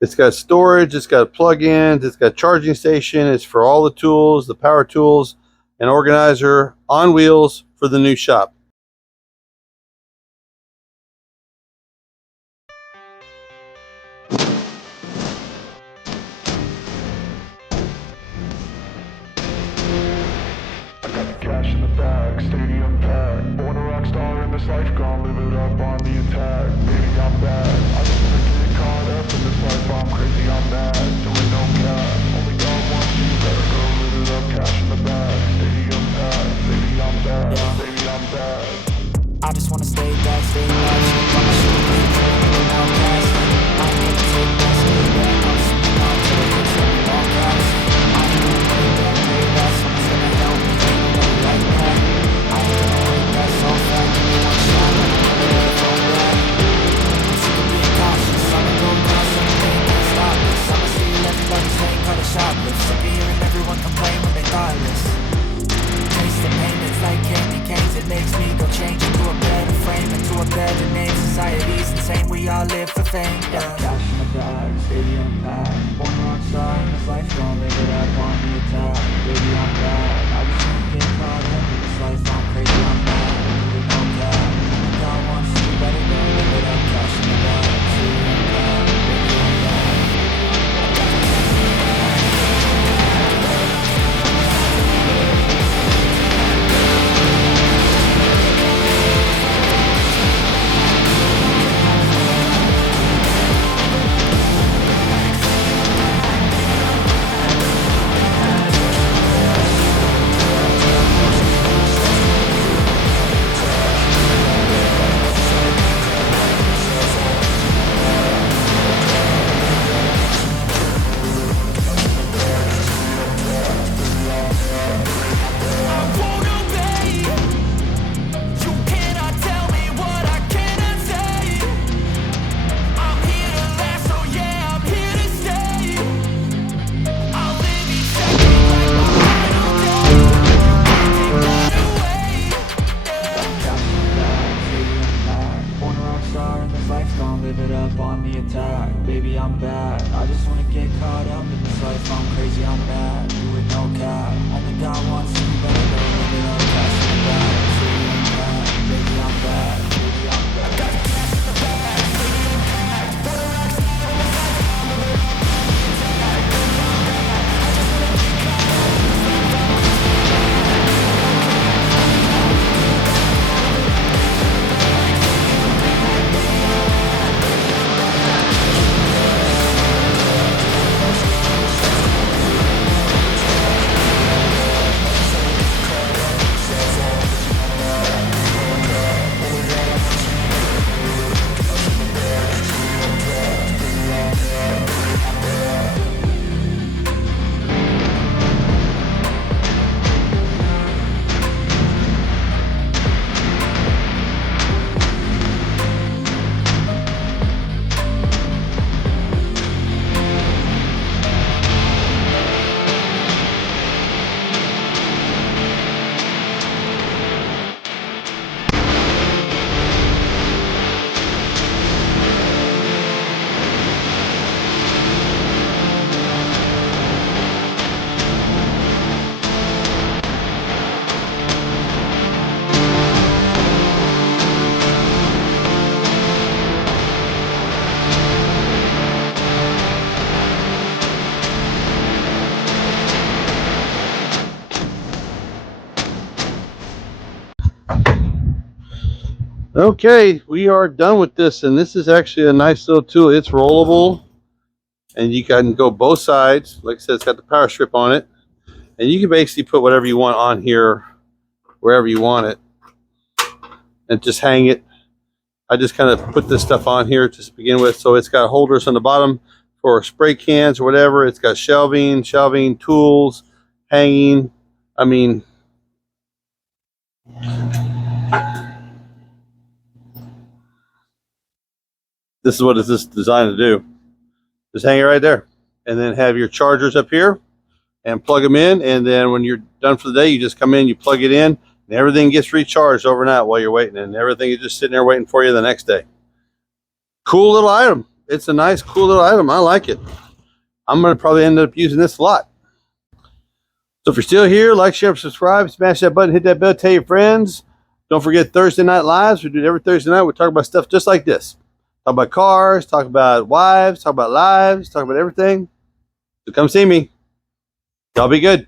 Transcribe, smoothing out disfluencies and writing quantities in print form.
It's got storage, it's got plug-ins, it's got charging station, it's for all the tools, the power tools, and organizer on wheels for the new shop. Cash in the bag, stadium packed. Born a rock star in this life, gon' live it up on the attack. Baby, I'm bad. I just wanna get caught up in this life. I'm crazy, I'm mad. Doing no cap. Only God wants you, better go live it up. Cash in the bag, stadium packed. Baby, I'm bad. Baby, I'm bad. I just wanna stay back, stay back. Shit on my shoulders, I'm past. I ain't gonna take that, stay back. I'm just moving on till it hits every long pass. I ain't gonna play back, play back. Someone's gonna help me, ain't nobody like that. I ain't gonna break that so fast. Give me one shot, and I'm gonna let it go back. I'm sick of being cautious, I'ma go down, something can't stop this. I'ma see everybody saying cut a shot list. Sick of hearing everyone complain when they thoughtless. Taste the pain, it's like candy canes. It makes me go change into a better frame, into a better name. Society's insane, we all live for fame. Cash in the bag, stadium packed. Born a rock star in this life, gon' live it up on the attack. Baby, I'm bad. I just wanna get caught up in this life. I'm crazy, I'm mad. Doing no cap. God wants you, better go live it up. Cash in the bag, stadium packed. Baby, I'm bad. Live it up on the attack, baby, I'm bad. I just wanna get caught up in this life. I'm crazy, I'm mad. Doing no cap. Only God wants you, better go live it up. Cash in the bag, stadium packed. Baby, I'm bad. Baby, I'm bad. Got cash in the bag, stadium packed. Born a rock star in this life, gon' live it up on the attack. Baby, I'm bad. I just wanna get caught up in this life. I'm crazy, I'm Okay, we are done with this, and this is actually a nice little tool. It's rollable, and you can go both sides. Like I said, it's got the power strip on it, and you can basically put whatever you want on here, wherever you want it, and just hang it. I just kind of put this stuff on here to begin with, so it's got holders on the bottom for spray cans or whatever. It's got shelving, tools, hanging. I mean, this is what it's designed to do. Just hang it right there, and then have your chargers up here and plug them in, and then when you're done for the day, you just come in, you plug it in, and everything gets recharged overnight while you're waiting, and everything is just sitting there waiting for you the next day. Cool little item. It's a nice, cool little item. I like it. I'm going to probably end up using this a lot. So if you're still here, like, share, subscribe, smash that button, hit that bell, tell your friends. Don't forget Thursday Night Lives. We do it every Thursday night. We talk about stuff just like this. Talk about cars, talk about wives, talk about lives, talk about everything. So come see me. Y'all be good.